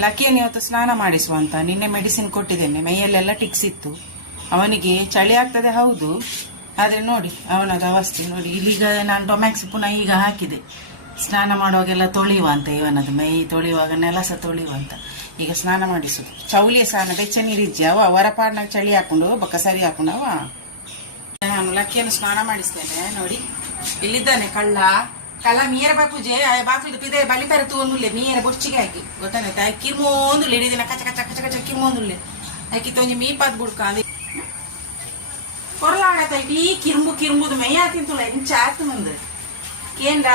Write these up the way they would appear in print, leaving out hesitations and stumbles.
ಲಕ್ಕಿಯನ್ನು ಇವತ್ತು ಸ್ನಾನ ಮಾಡಿಸುವಂತ. ನಿನ್ನೆ ಮೆಡಿಸಿನ್ ಕೊಟ್ಟಿದ್ದೇನೆ, ಮೈಯಲ್ಲೆಲ್ಲ ಟಿಕ್ಸ್ ಇತ್ತು. ಅವನಿಗೆ ಚಳಿ ಆಗ್ತದೆ ಹೌದು, ಆದ್ರೆ ನೋಡಿ ಅವನದ ಅವಸ್ಥೆ ನೋಡಿ. ಇಲ್ಲಿಗ ನಾನು ಡೊಮ್ಯಾಕ್ಸ್ ಪುನಃ ಈಗ ಹಾಕಿದೆ. ಸ್ನಾನ ಮಾಡುವಾಗೆಲ್ಲ ತೊಳೆಯುವ ಅಂತ, ಇವನದು ಮೈ ತೊಳೆಯುವಾಗ ನೆಲಸ ತೊಳೆಯುವ ಅಂತ. ಈಗ ಸ್ನಾನ ಮಾಡಿಸುದು. ಚೌಲಿಯ ಸ್ನಾನ ಬೆಚ್ಚ ನೀರಿಜ್ಜಿ ಅವ ಹೊರಪಾಡ್ನಾಗ ಚಳಿ ಹಾಕೊಂಡು ಬೊಕ್ಕ ಸರಿ ಹಾಕೊಂಡವ. ನಾನು ಲಕ್ಕಿಯನ್ನು ಸ್ನಾನ ಮಾಡಿಸ್ತೇನೆ ನೋಡಿ. ಇಲ್ಲಿದ್ದಾನೆ ಕಳ್ಳ ಮೀರ ಬಾಪೂಜೆ ಬಾಕುದು ಪಿದೆ ಬಲಿ ಪೆರತು ಒಂದುಲ್ಲೆ ಮೀರ ಬೊಚ್ಚಿಗೆ ಹಾಕಿ ಗೊತ್ತಾಯ್ತಾ. ಕಿರ್ಮೋಂದುಲ್ಲೆ ಇಡೀದಿನ ಕಚ ಕಚ ಕಚ ಕಚ ಕಿರ್ಮೋಂದುಲ್ಲೆ ಹಾಕಿ ತೊಂಜಿ ಮೀಪಾದ್ ಬುಡ್ಕ ಕೊರಲಾಡತ ಇಡೀ ಕಿರ್ಂಬುದು ಮೈ ಆತಿಂತುಳ ಇಂಚ ಆತು ಮುಂದೆ ಏನ್ರ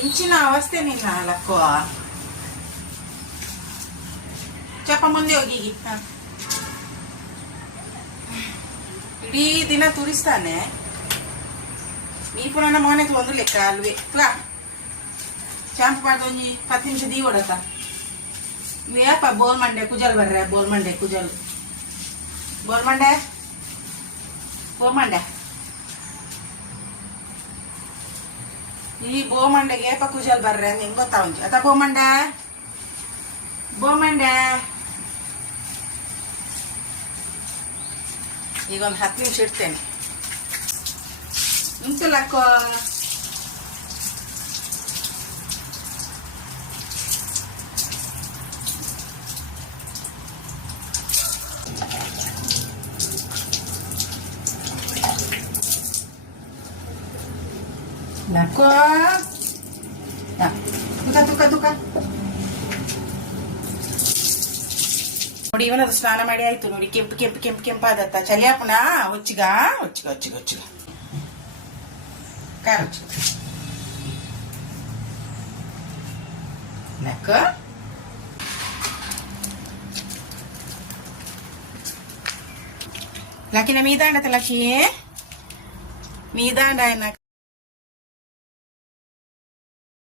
ಇಂಚಿನ ಅವಸ್ಥೆ ನಿನ್ನ ಲಕ್ಕೋ. ಚಪ್ಪ ಮುಂದೆ ಹೋಗಿ ಇಡೀ ದಿನ ತುರಿಸ್ತಾನೆ. ನೀ ಪುನಃ ಮೋನೆಗೆ ಒಂದು ಲೆಕ್ಕ ಅಲ್ವೇ ಚಾಂಪ್ ಮಾಡ್ದು ಒಂಜಿ 10 ನಿಮಿಷ ದೀ ಹೊಡತ ಏಪ ಬೋಲ್ ಮಂಡೆ ಕುಜಲ್ ಬರ್ರೆ ಬೋಲ್ ಮಂಡೆ ಕುಜಲ್ ಬೋಲ್ ಮಂಡೆ ಈ ಬೋಮಂಡೆಗೆ ಏಪ ಕುಜಲ್ ಬರ್ರೆ ನಿಂಗೆ ಗೊತ್ತಾ ಒಂಜಿ ಅತ ಬೋಮಂಡೆ ಈಗ ಒಂದು 10 ನಿಮಿಷ ಇಡ್ತೇನೆ. ಇಂತು ಲಕ್ಕೋ ಲಕ್ಕೋ ತುಕ ನೋಡಿ. ಇವನದು ಸ್ನಾನ ಮಾಡಿ ಆಯ್ತು ನೋಡಿ. ಕೆಂಪಾದತ್ತ ಚಲಿಯಾಪುನ ಹೊಚ್ಚಿಗ ಕಾರೊಚ್ಚು ಲಕ್ಕ ಲಕ್ಕಿನ ಮೀದಾಂಡತ ಲಕ್ಕಿ ಮೀದಾಂಡ